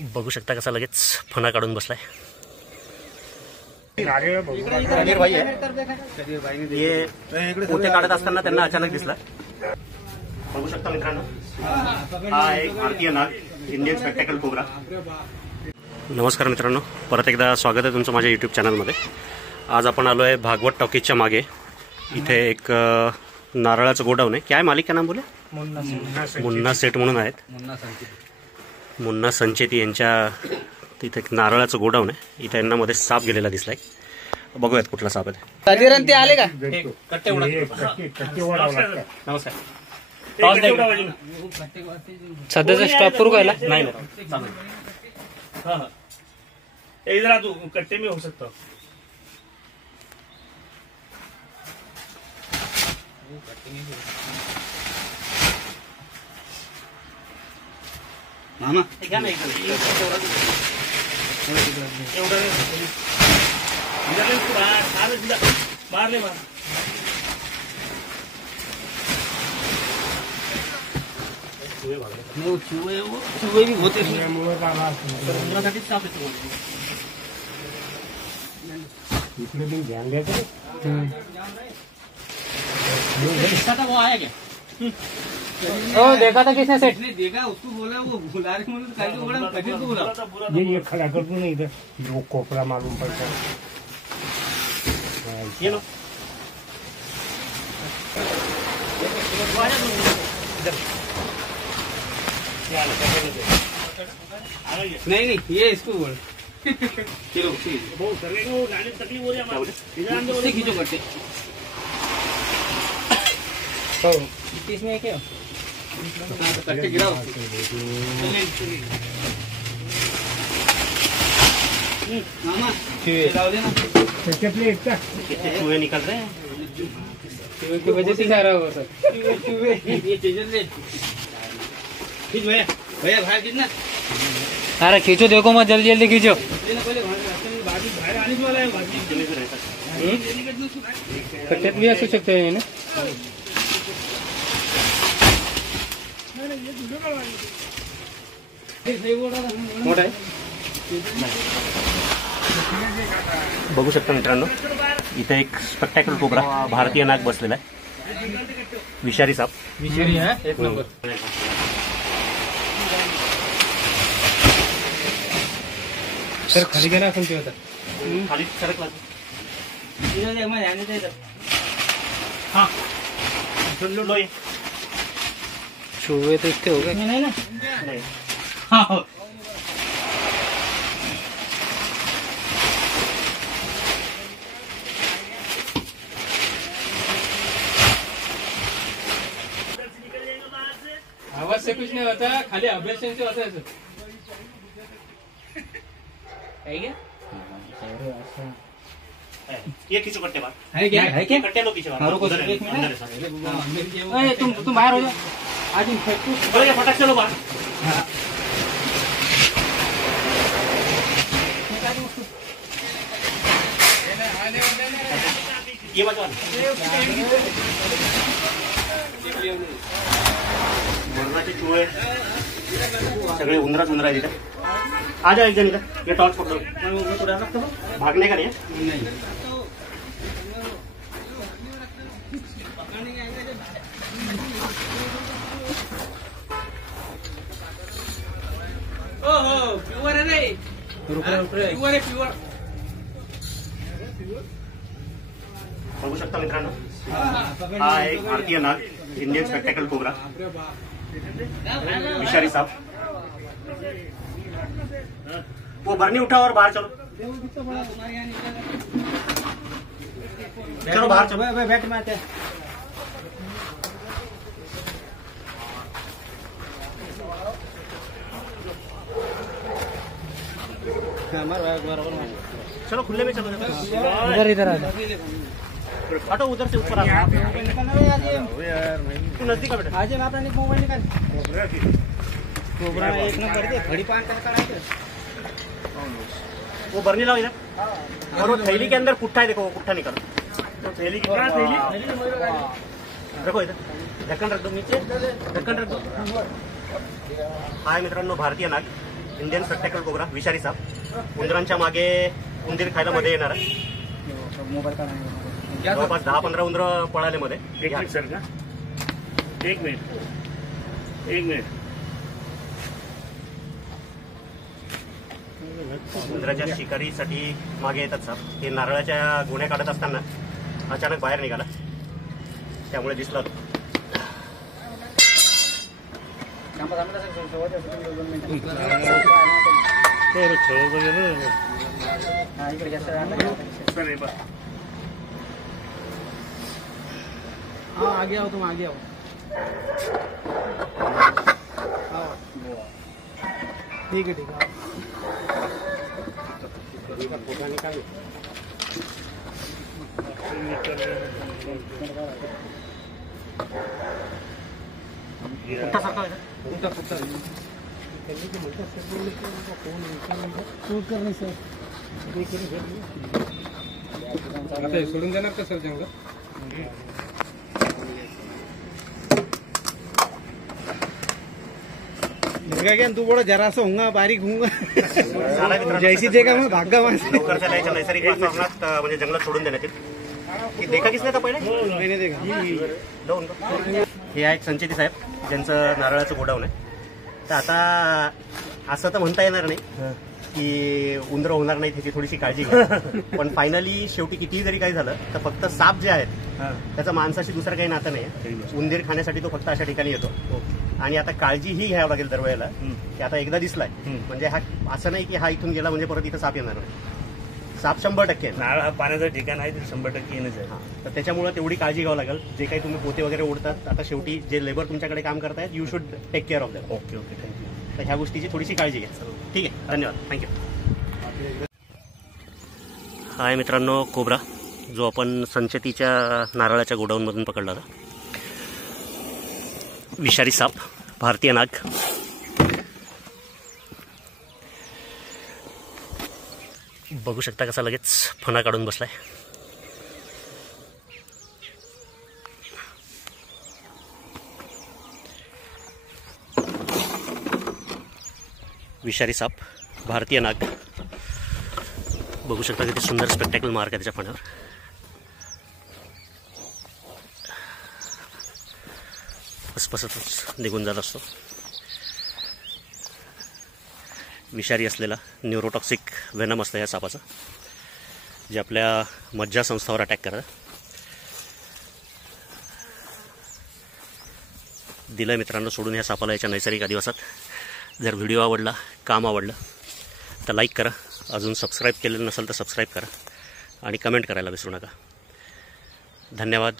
बघू शकता कसा लगेच फणा काढून बसलाय। कदीर भाई आहे, हे पोते काढत असताना त्यांना अचानक दिसला। बघू शकता मित्रांनो, हा एक भारतीय नाग, इंडियन स्पेक्टॅकल कोब्रा। नमस्कार मित्रांनो, परत एकदा स्वागत आहे तुमचं माझ्या यूट्यूब चॅनलमध्ये। आज आपण आलो आहे भागवत टॉकीजच्या मागे। इथे एक नारळाचं गोडाऊन आहे। काय मालिक का नाम बोले? मुन्ना सेठ म्हणून आहेत। मुन्ना संचेती यांच्या तिथे एक नारळाचं गोडाऊन आहे। इथे यांना मध्ये साप गेलेला दिसलाय। बघूयात कुठला साप आहे। कधीरंती आले का? नमस्कार। सध्याचा स्टॉप करू काय? नाही इधर तू कट्टे में हो सकता। मामा क्या नहीं मार ले मार। चूहे भी होते इसमें भी ध्यान देते। वो आया क्या? ओ देखा था किसने सेठ? नहीं देखा, उसको बोला वो बुला रहे मुझे, कल को बोला कभी को बोला ये खड़ा कर दूं नहीं इधर, वो कोपरा मालूम पड़ता है। ये लो नहीं नहीं ये इसको बोल। चलो वो करेंगे, वो गाने में तकलीफ हो रही है हमारे। इधर आने दो, खींचो कट्टे। किसने है क्या? कट्टे गिराओ। मामा गिराओ देना। कितने इतना कितने चूहे निकल रहे हैं। चूहे की वजह से सारा हुआ सर। चूहे ये चीजें ले खींच भैया, भैया बाहर खींचना। अरे खींचो, देखो मत, जल्दी जल्दी खींचो। पहले बाहर आने वाला है। कट्टे भी असू शकते हैं ना। मोठा आहे। बघू शकता मित्रांनो, इथे एक स्पेक्टॅकल कोब्रा भारतीय नाग बसलेला आहे। विषारी साप, विषारी आहे एक नंबर। सर खाली गेला आपण ते होता खाली सरकला। हाँ लो ये। चूहे तो इतने हो गए। नहीं ना नहीं हाँ आवाज से कुछ नहीं होता, खाली अभ्यासन से होता है सर। है क्या? ये खींचो कट्टे बाहर। है क्या? है क्या? कट्टे लो पीछे बाहर। रुको, उधर है, एक मिनट। अंदर है सारे। अरे तुम बाहर हो जाओ। आज इन फेंकू। बोले फटाक चलो बाहर। ये बाजू मरणाचे चूहे सगळे उंदराच उंदरा इधर आ जाओ। एक जन इधर, ये टॉर्च पकड़ो। भागने का नहीं है। ओहो प्योर है रे। प्योर है प्योर। बघू शकता मित्रांनो, हा एक भारतीय नाग, इंडियन स्पेक्टॅकल कोब्रा, विषारी साप। वो बर्नी उठाओ और बाहर चलो। चलो बाहर चलो। बैठ में आते। चलो खुले में चलो। इधर आ हटो उधर से ऊपर आ। तू नजदीक आ बेटा। आज अपना मोबाइल निकाल। कोबरा एक नंबर दे, घड़ी पान कर। वो बर्नी लाओ इधर। और वो थैली के अंदर पुट्ठा है, देखो वो पुट्ठा निकालो। तो थैली की थैली रखो इधर। ढक्कन रख दो नीचे, ढक्कन रख दो। हाय मित्रांनो, भारतीय नाग इंडियन स्पेक्टेकल कोबरा विषारी साप. उंदरांच्या मागे उंदीर खायला मध्ये येणार. जवळपास 10-15 उंदरं पळाले मध्ये. एक मिनिट सर का, एक मिनिट. उंदराच्या शिकारीसाठी मागे येतात साप. हे नारळाच्या गुण्या काढत असताना अचानक बाहेर निघाला, त्यामुळे दिसला. सर हे बघ, हाँ आगे आओ, तुम आगे आओ. ठीक है ठीक है. शूट करणे सर. आता सोडून देणार का सर जंगल? तू बड़ा जरा सा होऊंगा, बारीक होऊंगा. जैसी देखा मैं भागा वहां से. डोंगरच्या लाईच्या नैसर्गिक वातावरणात म्हणजे जंगलात सोडून देण्यात येईल. देखा किसने था पहिले? मैंने देखा. हे आहेत संचेती साहेब, ज्यांचं नारळाचं गोडाऊन आहे. तर आता असं तर म्हणता येणार नाही की उंदरं होणार नाही, त्याची थोडीशी काळजी घ्या. पण फायनली शेवटी कितीही जरी काही झालं तर फक्त साप जे आहेत त्याचं माणसाशी दुसरं काही नातं नाही. उंदीर खाण्यासाठी तो फक्त अशा ठिकाणी येतो. आणि आता काळजी ही घ्यावं लागेल दरवेळेला की आता एकदा दिसलाय म्हणजे हा असं नाही की हा इथून गेला म्हणजे परत इथं साप येणार नाही. साप 100% आहे. नारळ हा पाण्याचं ठिकाण आहे, ते 100% येणंच आहे. तर त्याच्यामुळे तेवढी काळजी घ्यावं लागेल. जे काही तुम्ही पोते वगैरे ओढतात, आता शेवटी जे लेबर तुमच्याकडे काम करतायत, you should take care of that. Okay thank you. तर ह्या गोष्टीची थोडीशी काळजी घ्या. ठीक आहे, धन्यवाद, थँक्यू. हाय मित्रांनो, कोबरा जो आपण संचेतीच्या नारळाच्या गोडाऊनमधून पकडला होता. विषारी साप, भारतीय नाग. बघू शकता कसा लगेच फणा काढून बसलाय. विषारी साप, भारतीय नाग. बघू शकता किती सुंदर स्पेक्टॅकल मार्क आहे त्याच्या फण्यावर. पसपसतच निघून जात असतो. विषारी असलेला न्यूरोटॉक्सिक वेनम असतं या सापाचं, जे आपल्या मज्जासंस्थावर अटॅक करतं. दिलं मित्रांनो सोडून ह्या सापाला याच्या नैसर्गिक अधिवासात. जर व्हिडिओ आवडला, काम आवडलं तर लाईक करा. अजून सबस्क्राईब केलेलं नसेल तर सबस्क्राईब करा आणि कमेंट करायला विसरू नका. धन्यवाद.